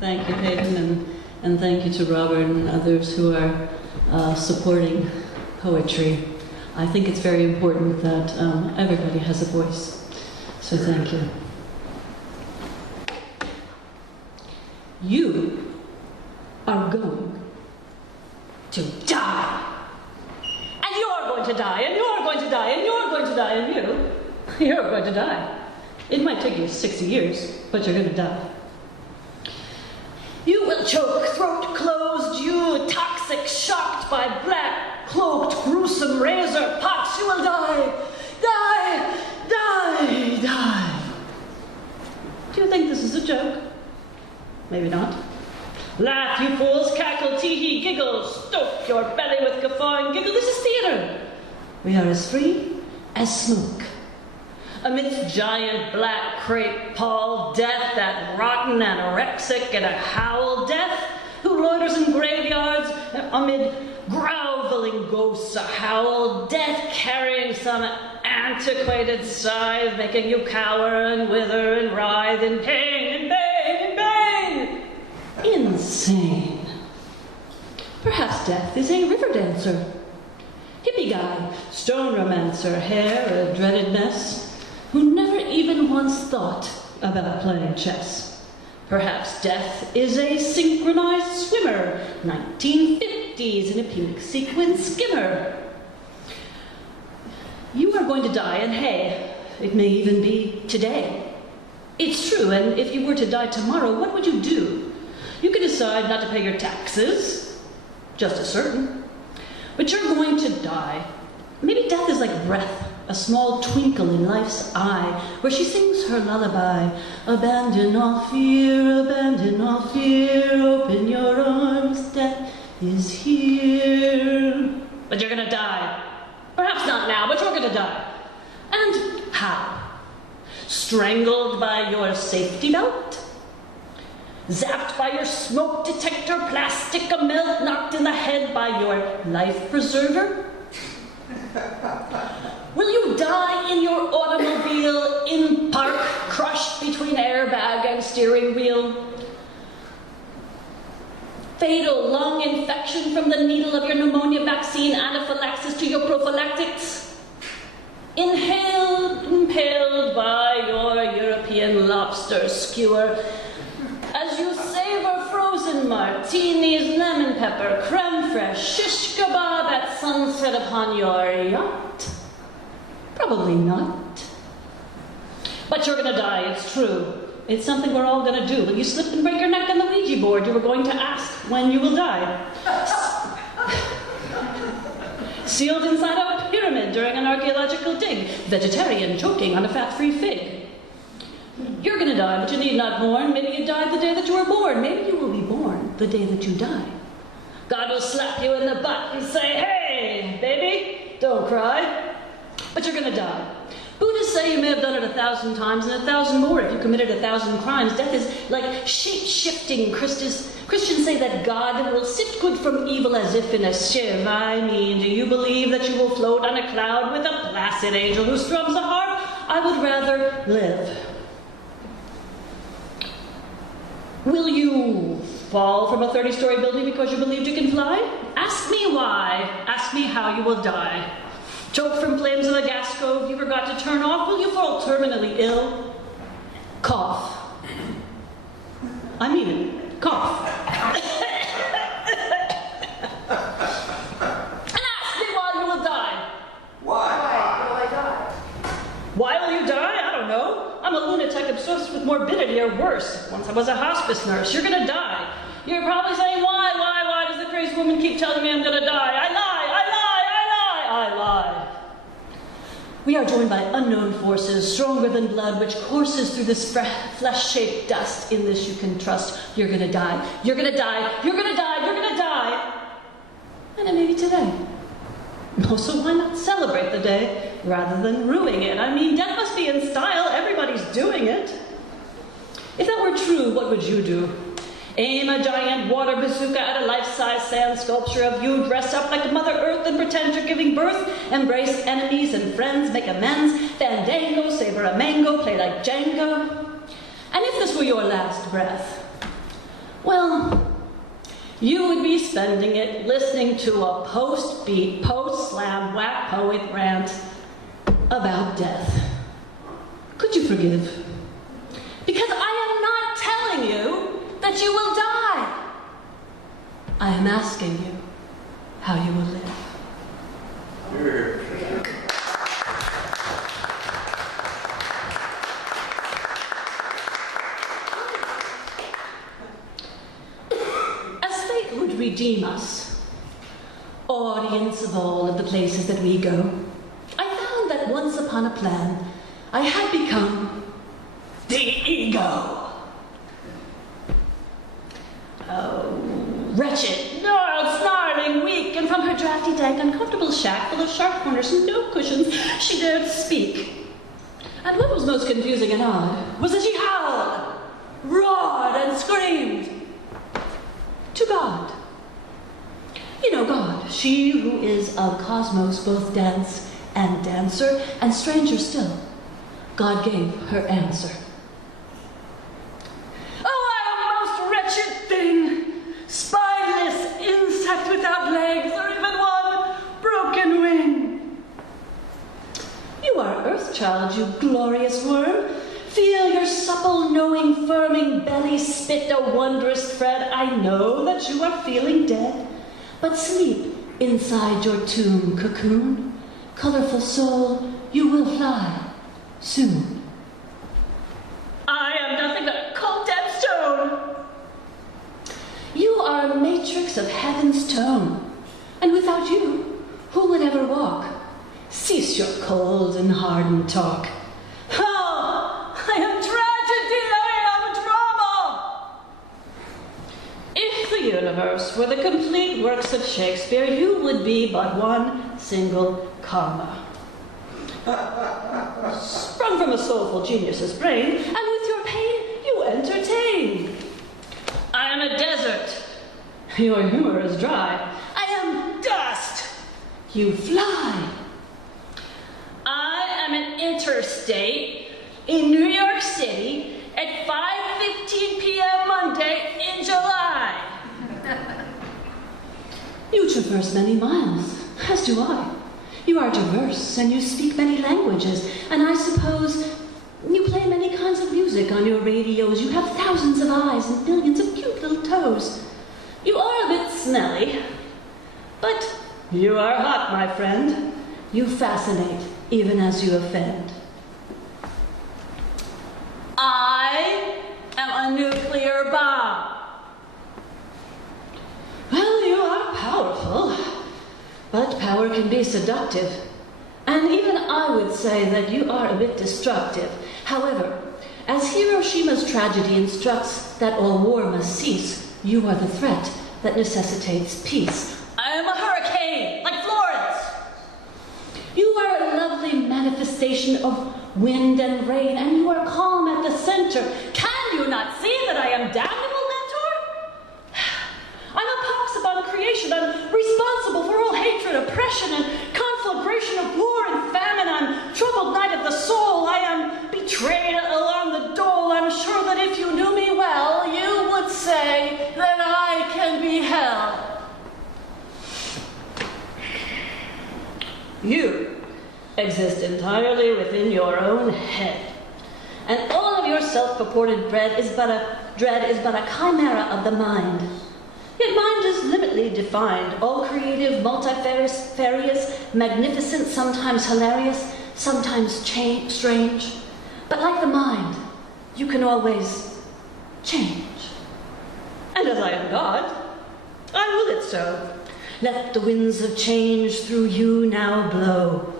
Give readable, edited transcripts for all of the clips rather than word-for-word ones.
Thank you, Hayden, and thank you to Robert and others who are supporting poetry. I think it's very important that everybody has a voice, so thank you. You are going to die. And you're going to die, and you're going to die, and you're going to die, and you're going to die. It might take you 60 years, but you're going to die. You will choke, throat closed, you toxic, shocked by black, cloaked, gruesome razor pox. You will die, die, die, die. Do you think this is a joke? Maybe not. Laugh, you fools, cackle, tee-hee, giggle, stoke your belly with guffaw giggle. This is theater. We are as free as smoke. Amidst giant black crepe pall death, that rotten anorexic and a howl death, who loiters in graveyards amid groveling ghosts, a howl death carrying some antiquated scythe, making you cower and wither and writhe in pain, in pain, in pain. Insane. Perhaps death is a river dancer. Hippie guy, stone romancer, hair a dreaded mess, who never even once thought about playing chess. Perhaps death is a synchronized swimmer, 1950s in a pink sequin skimmer. You are going to die, and hey, it may even be today. It's true, and if you were to die tomorrow, what would you do? You could decide not to pay your taxes, just as certain. But you're going to die. Maybe death is like breath, a small twinkle in life's eye, where she sings her lullaby. Abandon all fear, open your arms, death is here. But you're gonna die. Perhaps not now, but you're gonna die. And how? Strangled by your safety belt? Zapped by your smoke detector, plastic a melt, knocked in the head by your life preserver? Will you die in your automobile, in park, crushed between airbag and steering wheel? Fatal lung infection from the needle of your pneumonia vaccine, anaphylaxis to your prophylactics? Impaled by your European lobster skewer, as you savor frozen martinis, lemon pepper, creme fraiche, shish kebab at sunset upon your yacht? Probably not. But you're gonna die, it's true. It's something we're all gonna do. Will you slip and break your neck on the Ouija board? You were going to ask when you will die. Sealed inside a pyramid during an archaeological dig. Vegetarian choking on a fat-free fig. You're gonna die, but you need not mourn. Maybe you died the day that you were born. Maybe you will be born the day that you die. God will slap you in the butt and say, hey, baby, don't cry. But you're gonna die. Buddhists say you may have done it 1,000 times and 1,000 more if you committed 1,000 crimes. Death is like shape-shifting. Christians say that God will sift good from evil as if in a sieve. I mean, do you believe that you will float on a cloud with a placid angel who strums a harp? I would rather live. Will you fall from a 30-story building because you believed you can fly? Ask me why. Ask me how you will die. Choke from flames in a gas stove you forgot to turn off? Will you fall terminally ill? Cough. I mean it. Cough. And ask me why you will die. Why will I die? Why will you die? I don't know. I'm a lunatic obsessed with morbidity or worse. Once I was a hospice nurse. You're gonna die. You're probably saying, why does the crazy woman keep telling me I'm gonna die? I lie. We are joined by unknown forces, stronger than blood, which courses through this flesh-shaped dust. In this you can trust. You're gonna die. You're gonna die. You're gonna die. You're gonna die. And it may be today. Oh, so why not celebrate the day rather than ruin it? I mean, death must be in style. Everybody's doing it. If that were true, what would you do? Aim a giant water bazooka at a life-size sand sculpture of you, dress up like Mother Earth and pretend you're giving birth, embrace enemies and friends, make amends, fandango, savor a mango, play like Django. And if this were your last breath, Well, you would be spending it listening to a post-beat, post-slam, whack poet rant about death. Could you forgive? Because I am not telling you that you will die. I am asking you how you will live. As fate would redeem us, audience of all of the places that we go, I found that once upon a plan, I had become the ego. Oh, wretched, gnarled, snarling, weak, and from her drafty, dank, uncomfortable shack full of sharp corners and no cushions, she dared speak. And what was most confusing and odd was that she howled, roared, and screamed to God. You know God, she who is of cosmos both dance and dancer, and stranger still, God gave her answer. Oh, I am most wretched thing, spineless insect without legs or even one broken wing. You are earth child, you glorious worm. Feel your supple, knowing, firming belly spit a wondrous thread. I know that you are feeling dead, but sleep inside your tomb cocoon. Colorful soul, you will fly soon. I am nothing but a cold dead stone. You are a matrix of heaven's tone, and without you, who would ever walk? Cease your cold and hardened talk. Oh, I am tragedy, I am drama. If the universe were the complete works of Shakespeare, you would be but one single comma. Sprung from a soulful genius's brain, and with your pain you entertain. I am a desert. Your humor is dry. I am dust. You fly. I am an interstate in New York City at 5:15 p.m. Monday in July. You traverse many miles, as do I. You are diverse, and you speak many languages, and I suppose you play many kinds of music on your radios. You have thousands of eyes and billions of cute little toes. You are a bit smelly, but you are hot, my friend. You fascinate, even as you offend. I am a nuclear bomb. Well, you are powerful, but power can be seductive. And even I would say that you are a bit destructive. However, as Hiroshima's tragedy instructs that all war must cease, you are the threat that necessitates peace. I am a hurricane, like Florence. You are a lovely manifestation of wind and rain, and you are calm at the center. Can you not see that I am damnable, mentor? I'm a pox upon creation. I'm responsible for all hatred, oppression, and conflagration of war and famine. I'm troubled night of the soul. I am betrayed along the dole. I'm sure that if you knew me well, you would say that I can be hell. You exist entirely within your own head, and all of your self-purported dread is but a chimera of the mind. Yet mind is limitly defined, all creative, multifarious, magnificent, sometimes hilarious, sometimes strange. But like the mind, you can always change. And as I am God, I will it so. Let the winds of change through you now blow.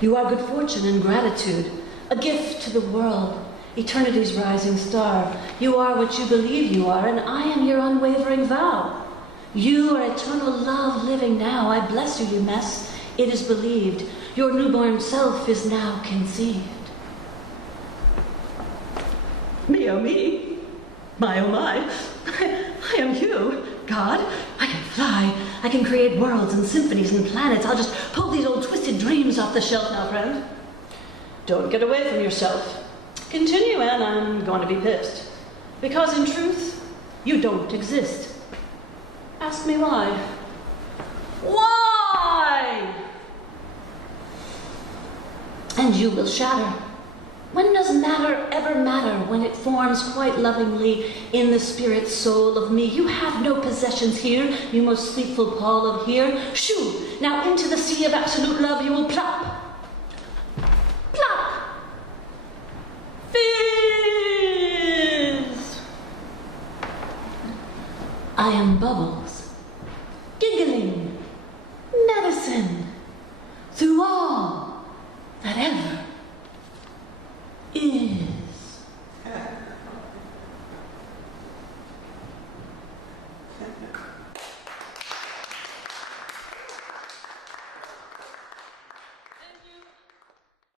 You are good fortune and gratitude, a gift to the world, eternity's rising star. You are what you believe you are, and I am your unwavering vow. You are eternal love living now. I bless you, you mess. It is believed. Your newborn self is now conceived. Me, oh me. My, oh my. I am you, God. I can fly. I can create worlds and symphonies and planets. I'll just pull these old twisted dreams off the shelf now, friend. Don't get away from yourself. Continue, and I'm going to be pissed. Because in truth, you don't exist. Ask me why. Why? And you will shatter. When does matter ever matter? When it forms quite lovingly in the spirit soul of me. You have no possessions here, you most sleepful Paul of here. Shoo! Now into the sea of absolute love you will plop. Plop! Fizz! I am bubbles, giggling, medicine, through all that ever is.